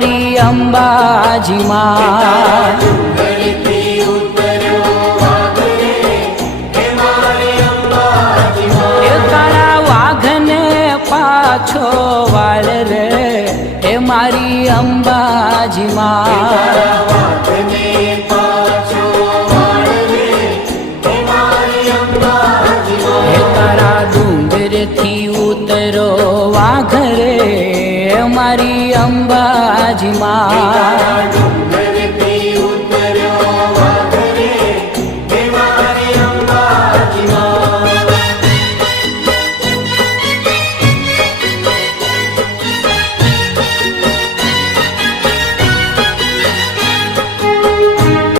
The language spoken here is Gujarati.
મારી અંબાજી માં તારા વાઘને પાછો વાળ રે એ મારી અંબાજી માં તારા ડુંગરથી ઉતરો વાઘ રે મારી અંબાજી માં